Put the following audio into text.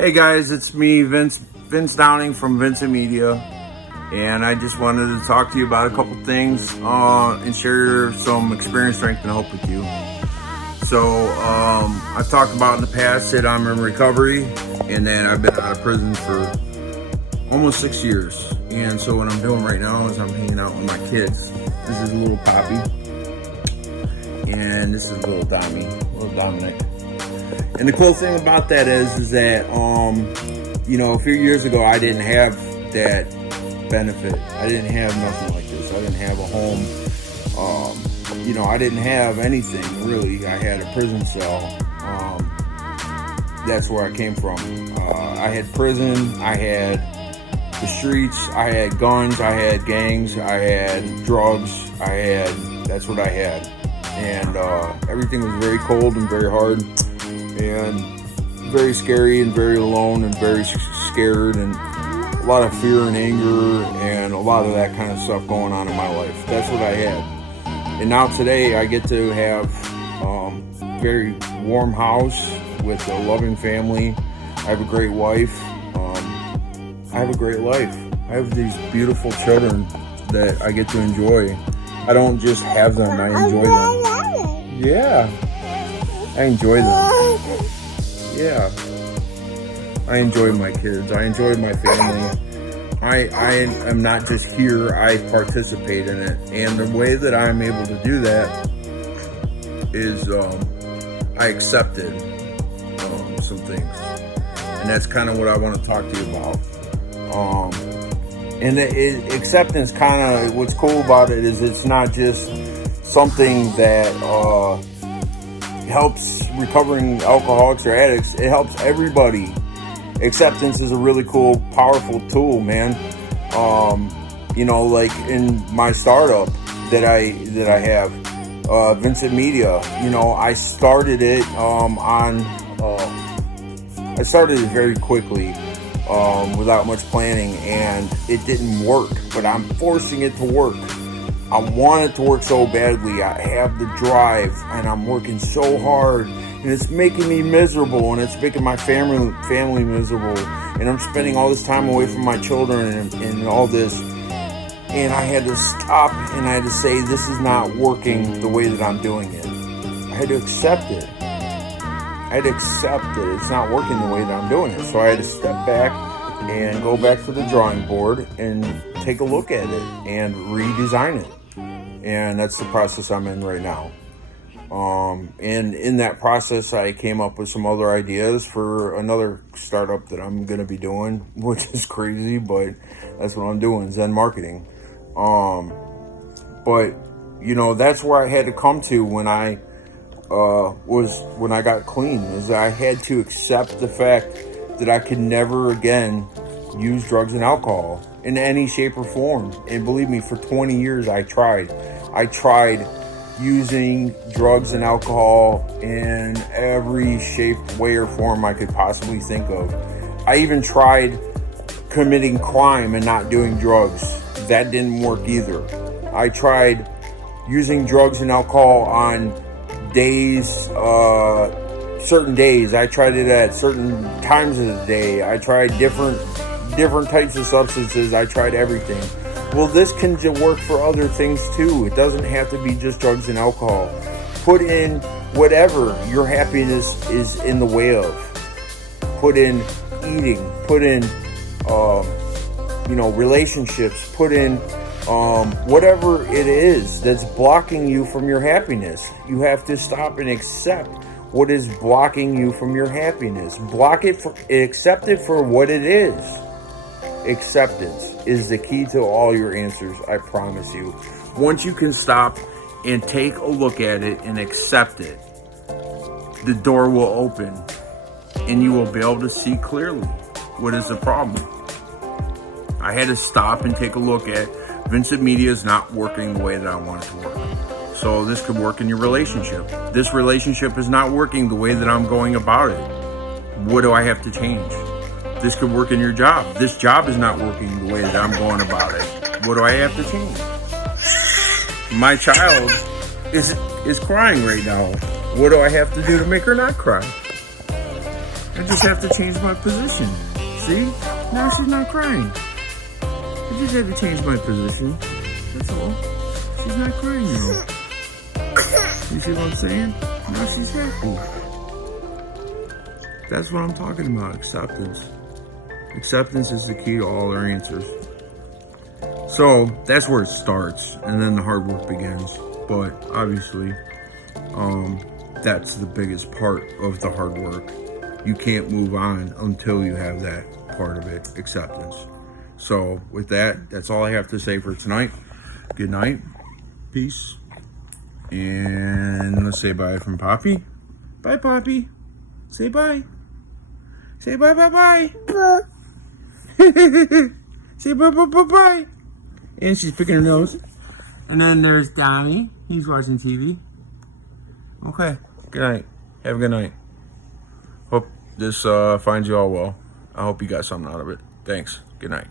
Hey guys, it's me, Vince Downing from Vincent Media, and I just wanted to talk to you about a couple things and share some experience, strength, and hope with you. So I've talked about in the past that I'm in recovery, and then I've been out of prison for almost 6 years. And so what I'm doing right now is I'm hanging out with my kids. This is little Poppy, and this is little Dominic. And the cool thing about that is that, a few years ago, I didn't have that benefit. I didn't have nothing like this. I didn't have a home. I didn't have anything, really. I had a prison cell. That's where I came from. I had prison. I had the streets. I had guns. I had gangs. I had drugs. That's what I had. And everything was very cold and very hard, and very scary, and very alone, and very scared, and a lot of fear and anger, and a lot of that kind of stuff going on in my life. That's what I had. And now today I get to have a very warm house with a loving family. I have a great wife. I have a great life. I have these beautiful children that I get to enjoy. I don't just have them, I enjoy them. Yeah, I enjoy them. Yeah, I enjoy my kids. I enjoy my family. I am not just here, I participate in it. And the way that I'm able to do that is I accepted some things. And that's kind of what I want to talk to you about. Acceptance, kind of what's cool about it is it's not just something that helps recovering alcoholics or addicts. It helps everybody. Acceptance is a really cool, powerful tool, man. Like in my startup that I have, Vincent Media. I started it I started it very quickly, without much planning, and it didn't work. But I'm forcing it to work. I want it to work so badly. I have the drive, and I'm working so hard, and it's making me miserable, and it's making my family miserable, and I'm spending all this time away from my children and all this. And I had to stop, and I had to say, this is not working the way that I'm doing it. I had to accept it. It's not working the way that I'm doing it. So I had to step back and go back to the drawing board and take a look at it and redesign it. And that's the process I'm in right now. And in that process, I came up with some other ideas for another startup that I'm going to be doing, which is crazy, but that's what I'm doing, Zen Marketing. But that's where I had to come to when I got clean, is I had to accept the fact that I could never again use drugs and alcohol in any shape or form. And believe me, for 20 years I tried using drugs and alcohol in every shape, way, or form I could possibly think of. I even tried committing crime and not doing drugs. That didn't work either. I tried using drugs and alcohol on days, certain days. I tried it at certain times of the day. I tried different types of substances. I tried everything. Well, this can work for other things too. It doesn't have to be just drugs and alcohol. Put in whatever your happiness is in the way of. Put in eating. Put in, relationships. Put in whatever it is that's blocking you from your happiness. You have to stop and accept what is blocking you from your happiness. Accept it for what it is. Acceptance is the key to all your answers, I promise you. Once you can stop and take a look at it and accept it, the door will open and you will be able to see clearly what is the problem. I had to stop and take a look at Vincent Media is not working the way that I want it to work. So this could work in your relationship. This relationship is not working the way that I'm going about it. What do I have to change? This could work in your job. This job is not working the way that I'm going about it. What do I have to change? My child is crying right now. What do I have to do to make her not cry? I just have to change my position. See? Now she's not crying. I just had to change my position. That's all. She's not crying now. You see what I'm saying? Now she's happy. That's what I'm talking about, acceptance. Acceptance is the key to all our answers. So that's where it starts, and then the hard work begins. But obviously, that's the biggest part of the hard work. You can't move on until you have that part of it, acceptance. So with that, that's all I have to say for tonight. Good night. Peace. And let's say bye from Poppy. Bye, Poppy. Say bye. Say bye, bye, bye. Say bye, bye, bye, bye. And she's picking her nose. And then there's Donnie. He's watching TV. Okay. Good night. Have a good night. Hope this finds you all well. I hope you got something out of it. Thanks. Good night.